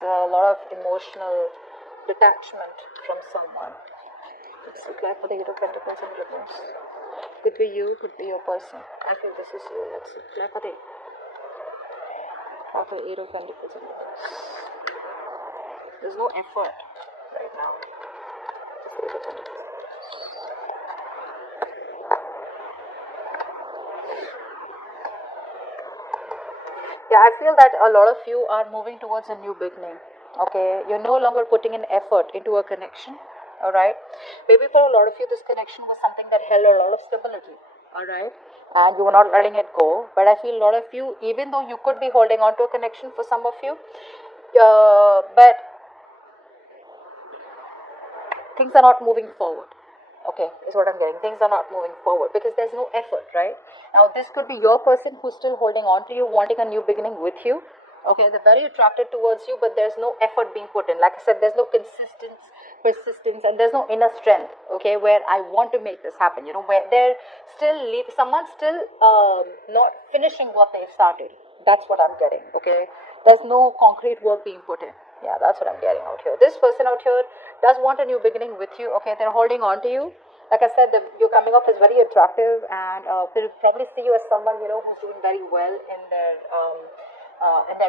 a lot of emotional detachment from someone. It's apply for the Eight of Pentacles in reverse. Could be you, could be your person. I feel this is you. Let's see. Apply for the Eight of Pentacles in reverse. There's no effort right now. Just the Eight of Pentacles. Yeah, I feel that a lot of you are moving towards a new beginning. Okay, you're no longer putting an effort into a connection. All right, maybe for a lot of you, this connection was something that held a lot of stability. All right, and you were not letting it go. But I feel a lot of you, even though you could be holding on to a connection for some of you, but things are not moving forward. Okay, is what I'm getting. Things are not moving forward because there's no effort, right? Now, this could be your person who's still holding on to you, wanting a new beginning with you. Okay, they're very attracted towards you, but there's no effort being put in. Like I said, there's no persistence, and there's no inner strength. Okay, where I want to make this happen. You know, where they're still someone's still not finishing what they've started. That's what I'm getting. Okay, there's no concrete work being put in. Yeah, that's what I'm getting out here. This person out here does want a new beginning with you. Okay, they're holding on to you. Like I said, you're coming off as very attractive, and they'll probably see you as someone, you know, who's doing very well in their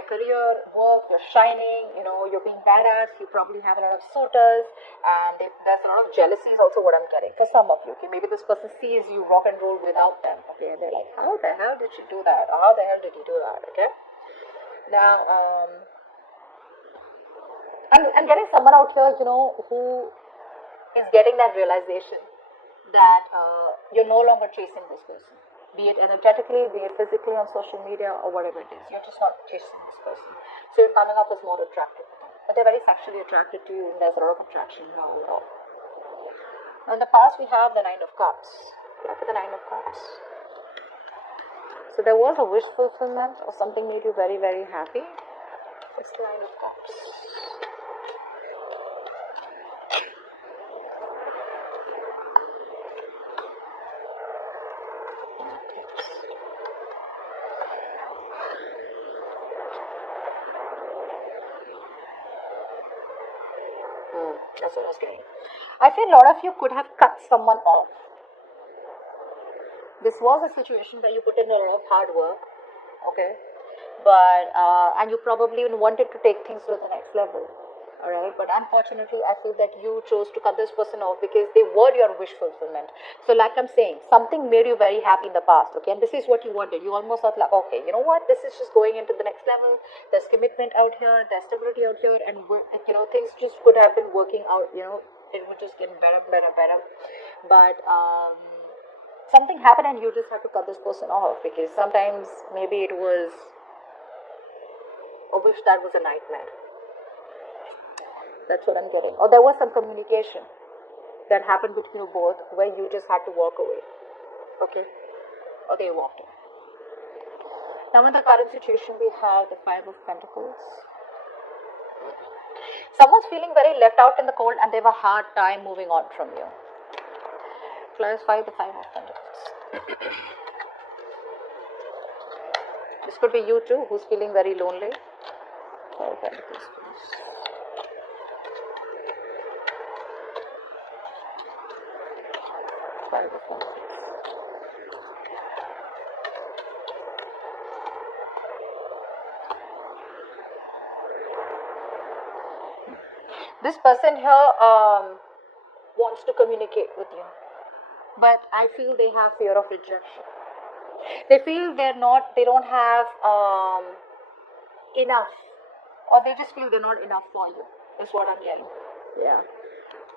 career, work. You're shining. You know, you're being badass. You probably have a lot of suitors, and there's a lot of jealousies also. What I'm getting for some of you. Okay, maybe this person sees you rock and roll without them. Okay, and they're like, how the hell did she do that? Or how the hell did he do that? Okay, now I'm getting someone out here, you know, who is getting that realization that you're no longer chasing this person, be it energetically, be it physically on social media or whatever it is. You're just not chasing this person. So you're coming off as more attractive. But they're very sexually attracted to you, and there's a lot of attraction now overall. Now in the past, we have the Nine of Cups. Look at the Nine of Cups. So there was a wish fulfillment or something made you very, very happy. It's the Nine of Cups. That's what I was getting. I feel a lot of you could have cut someone off. This was a situation where you put in a lot of hard work, okay, but and you probably even wanted to take things to the next level, all right. But unfortunately, I feel that you chose to cut this person off because they were your wish fulfillment. So, like I'm saying, something made you very happy in the past, okay, and this is what you wanted. You almost thought like, okay, you know what, this is just going into the next level. There's commitment out here, there's stability out here, and you know, things just could have been working out. You know, it would just get better, but something happened and you just have to cut this person off because sometimes maybe it was a wish that was a nightmare. That's what I'm getting. Or there was some communication that happened between you both where you just had to walk away. Okay? Or they walked away. Now in the current situation we have the Five of Pentacles. Someone's feeling very left out in the cold and they have a hard time moving on from you. Clarify the Five of Pentacles. This could be you too, who's feeling very lonely. Five of Pentacles, please. Five of Pentacles. This person here wants to communicate with you, but I feel they have fear of rejection. They feel they don't have enough, or they just feel they're not enough for you, is what I'm getting. Yeah.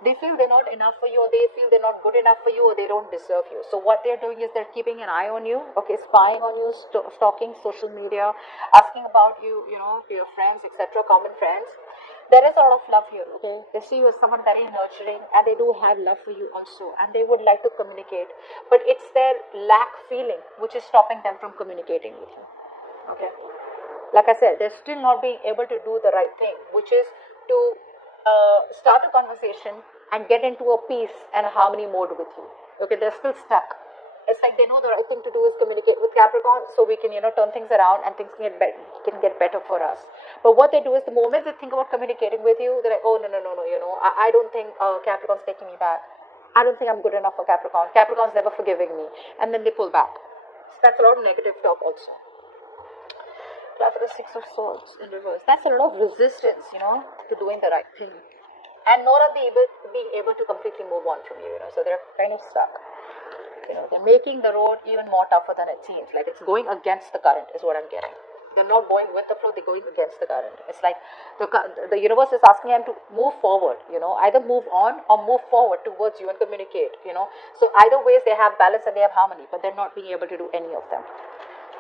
They feel they're not enough for you, or they feel they're not good enough for you, or they don't deserve you. So what they're doing is they're keeping an eye on you, okay, spying on you, stalking social media, asking about you, you know, to your friends, etc., common friends. There is a lot of love here, okay? They see you as someone very nurturing, and they do have love for you also, and they would like to communicate, but it's their lack feeling which is stopping them from communicating with you, okay? Like I said, they're still not being able to do the right thing, which is to start a conversation and get into a peace and harmony mode with you. Okay, they're still stuck. It's like they know the right thing to do is communicate with Capricorn, so we can, turn things around and things can get better for us. But what they do is the moment they think about communicating with you, they're like, oh, no, no, no, no, I don't think Capricorn's taking me back. I don't think I'm good enough for Capricorn. Capricorn's never forgiving me. And then they pull back. So that's a lot of negative talk also. For the Six of Swords in reverse. That's a lot of resistance, to doing the right thing. And nor are they being able to completely move on from you, so they're kind of stuck. They're making the road even more tougher than it seems. Like it's going against the current is what I'm getting. They're not going with the flow, they're going against the current. It's like the universe is asking them to move forward, either move on or move forward towards you and communicate, So either ways they have balance and they have harmony, but they're not being able to do any of them.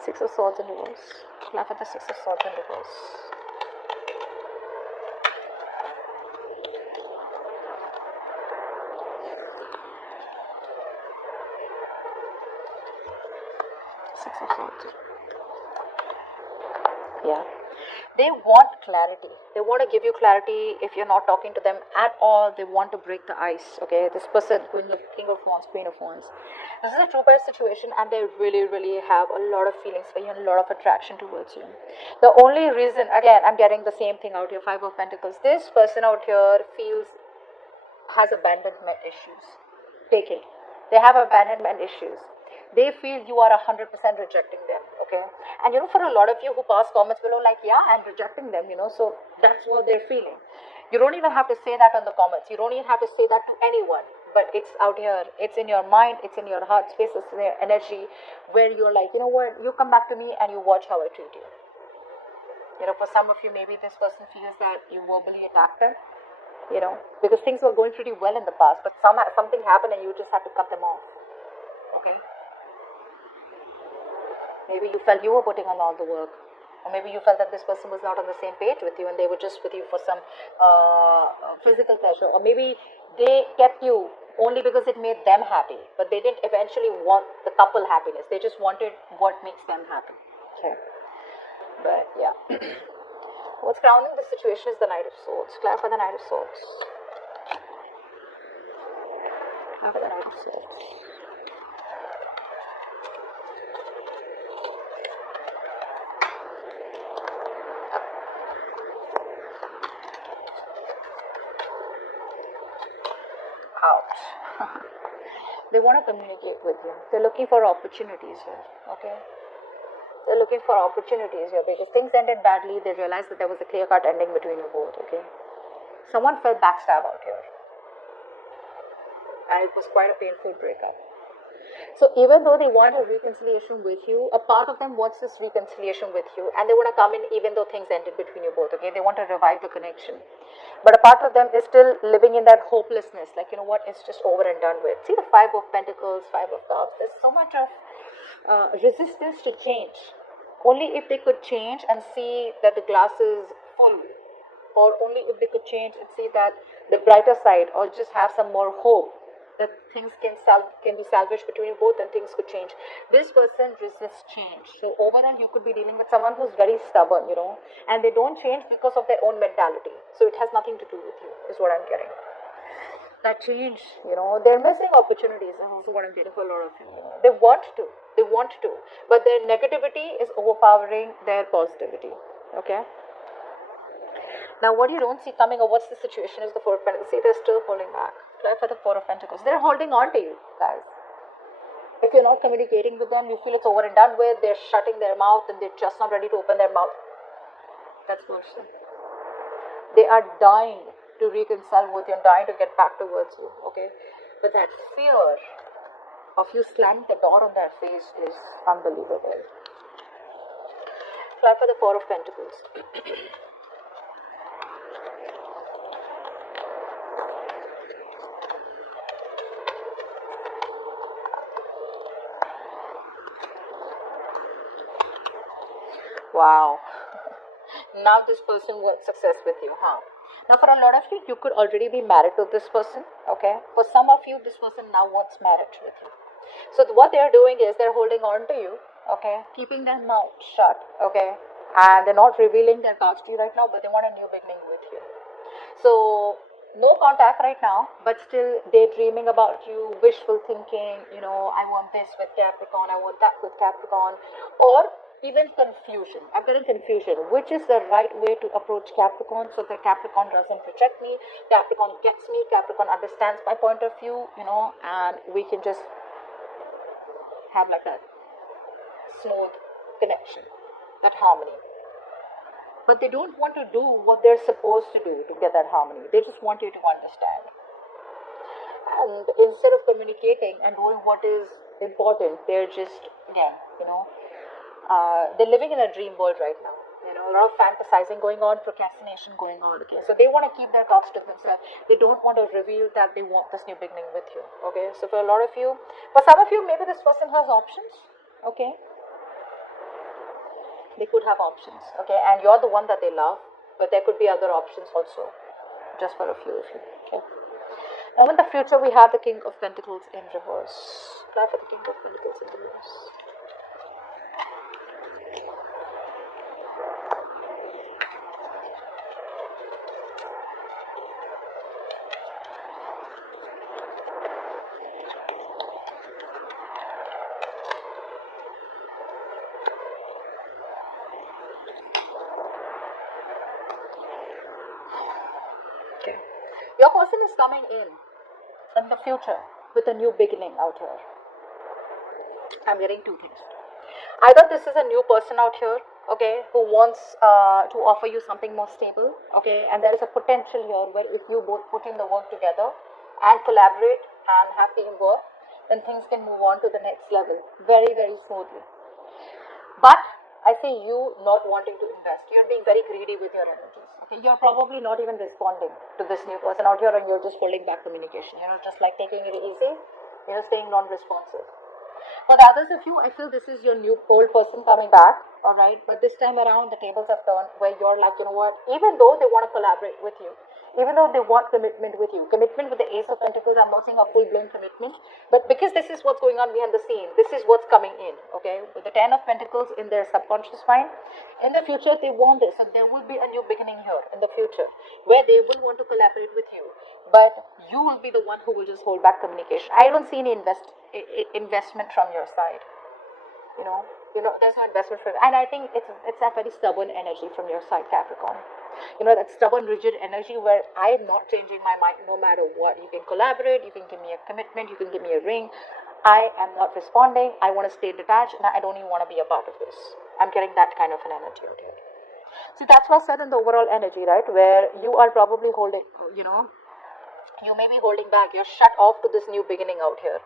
Six of Swords in reverse. Laugh at the Six of Swords in reverse. Six of Swords. Yeah. They want clarity. They want to give you clarity if you're not talking to them at all. They want to break the ice. Okay, this person, King of Wands, Queen of Wands. This is a true pair situation, and they really, really have a lot of feelings for you and a lot of attraction towards you. The only reason, again, I'm getting the same thing out here, Five of Pentacles. This person out here has abandonment issues. They have abandonment issues. They feel you are 100% rejecting them, okay? And for a lot of you who pass comments below, like, yeah, I'm rejecting them, so that's what they're feeling. You don't even have to say that on the comments. You don't even have to say that to anyone. But it's out here. It's in your mind. It's in your heart space. It's in your energy where you're like, you know what? You come back to me and you watch how I treat you. For some of you, maybe this person feels that you verbally attacked them, because things were going pretty well in the past, but something happened and you just had to cut them off, okay? Maybe you felt you were putting on all the work. Or maybe you felt that this person was not on the same page with you and they were just with you for some physical pleasure. Or maybe they kept you only because it made them happy. But they didn't eventually want the couple happiness. They just wanted what makes them happy. Okay. But yeah. What's grounding the situation is the Knight of Swords. Clarify the Knight of Swords. Clarify the Knight of Swords. They want to communicate with you. They're looking for opportunities here, okay? They're looking for opportunities here because things ended badly. They realized that there was a clear-cut ending between you both, okay? Someone felt backstab out here. And it was quite a painful breakup. So even though they want a reconciliation with you, a part of them wants this reconciliation with you, and they want to come in even though things ended between you both, okay? They want to revive the connection. But a part of them is still living in that hopelessness, like, you know what, it's just over and done with. See the Five of Pentacles, Five of Cups, there's so much of resistance to change. Only if they could change and see that the glass is full, or only if they could change and see that the brighter side, or just have some more hope that things can be salvaged between you both and things could change. This person resists change. So overall, you could be dealing with someone who's very stubborn, and they don't change because of their own mentality. So it has nothing to do with you, is what I'm getting. That change, they're missing opportunities, and also what I'm getting for a lot of you. They want to, but their negativity is overpowering their positivity, okay? Now, what you don't see coming, or what's the situation, is the Four of Pentacles. See, they're still holding back. For the Four of Pentacles, they're holding on to you, guys. If you're not communicating with them, you feel it's over and done with. They're shutting their mouth and they're just not ready to open their mouth. That's worse. They are dying to reconcile with you and dying to get back towards you, okay? But that fear of you slamming the door on their face is unbelievable. For the Four of Pentacles. Wow. Now this person wants success with you, huh? Now for a lot of you, you could already be married to this person, okay? For some of you, this person now wants marriage with you. So what they're doing is they're holding on to you, okay? Keeping their mouth shut, okay? And they're not revealing their cards to you right now, but they want a new beginning with you. So No contact right now, but still daydreaming about you, wishful thinking, I want this with Capricorn, I want that with Capricorn, or even confusion. I'm getting confusion. Which is the right way to approach Capricorn so that Capricorn doesn't reject me, Capricorn gets me, Capricorn understands my point of view, and we can just have like that smooth connection, that harmony. But they don't want to do what they're supposed to do to get that harmony. They just want you to understand. And instead of communicating and doing what is important, they're just, again, they're living in a dream world right now. A lot of fantasizing going on, procrastination going on. Okay, so they want to keep their thoughts to themselves. They don't want to reveal that they want this new beginning with you. Okay, so for a lot of you, for some of you, maybe this person has options. Okay, they could have options. Okay, and you're the one that they love, but there could be other options also, just for a few of you. Okay. Now in the future, we have the King of Pentacles in reverse. Try for the King of Pentacles in reverse. Okay. Your person is coming in the future with a new beginning out here. I'm getting two things. Either this is a new person out here, okay, who wants to offer you something more stable, okay, and there is a potential here where if you both put in the work together and collaborate and have teamwork, then things can move on to the next level very, very smoothly. But I see you not wanting to invest. You're being very greedy with your energies. Okay, you're probably not even responding to this new person out here, and you're just holding back communication. Just like taking it easy. Staying non-responsive. For the others of you, I feel this is your new old person coming back. All right, but this time around, the tables have turned where you're like, what? Even though they want to collaborate with you, even though they want commitment with you, commitment with the Ace of Pentacles, I'm not saying a full-blown commitment, but because this is what's going on behind the scene, this is what's coming in, okay? With the Ten of Pentacles in their subconscious mind, in the future, they want this, so there will be a new beginning here in the future, where they will want to collaborate with you, but you will be the one who will just hold back communication. I don't see any investment from your side. There's no investment for it. And I think it's that very stubborn energy from your side, Capricorn. That stubborn, rigid energy where I'm not changing my mind no matter what. You can collaborate, you can give me a commitment, you can give me a ring. I am not responding. I want to stay detached, and I don't even want to be a part of this. I'm getting that kind of an energy out here. See, that's what's said in the overall energy, right? Where you are probably holding, you may be holding back. You're shut off to this new beginning out here.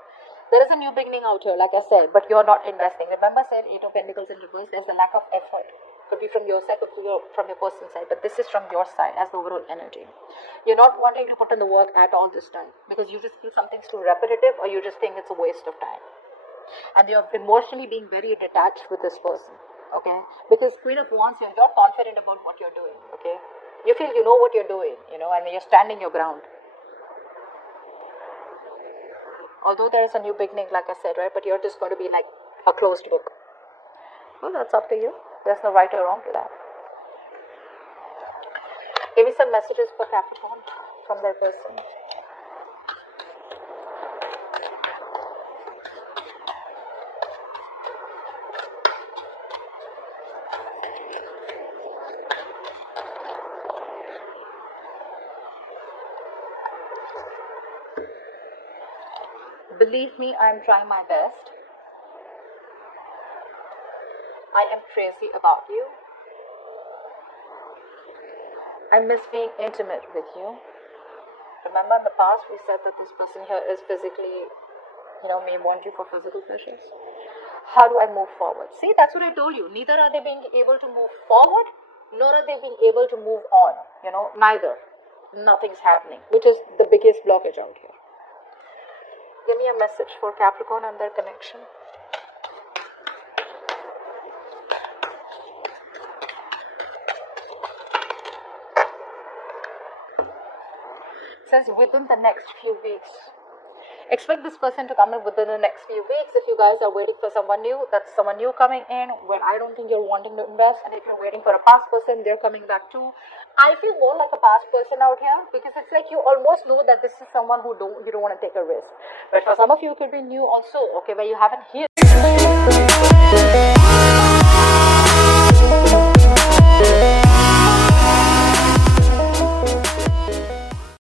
There is a new beginning out here, like I said, but you're not investing. Remember, I said Eight of Pentacles in reverse, there's a lack of effort. Could be from your side, could be from your person's side, but this is from your side as the overall energy. You're not wanting to put in the work at all this time because you just feel something's too repetitive, or you just think it's a waste of time. And you're emotionally being very detached with this person, okay? Because Queen of Wands, you're confident about what you're doing, okay? You feel you know what you're doing, and you're standing your ground. Although there is a new beginning, like I said, right? But you're just going to be like a closed book. Well, that's up to you. There's no right or wrong to that. Give me some messages for Capricorn from their person. Believe me, I am trying my best. I am crazy about you. I miss being intimate with you. Remember in the past we said that this person here is physically, may want you for physical pleasures. How do I move forward? See, that's what I told you. Neither are they being able to move forward, nor are they being able to move on. Neither. Nothing's happening, which is the biggest blockage out here. Give me a message for Capricorn and their connection. It says within the next few weeks. Expect this person to come in within the next few weeks. If you guys are waiting for someone new, that's someone new coming in where I don't think you're wanting to invest. And if you're waiting for a past person, they're coming back too. I feel more like a past person out here, because it's like you almost know that this is someone who you don't want to take a risk. But for some of you, it could be new also, okay, where you haven't healed.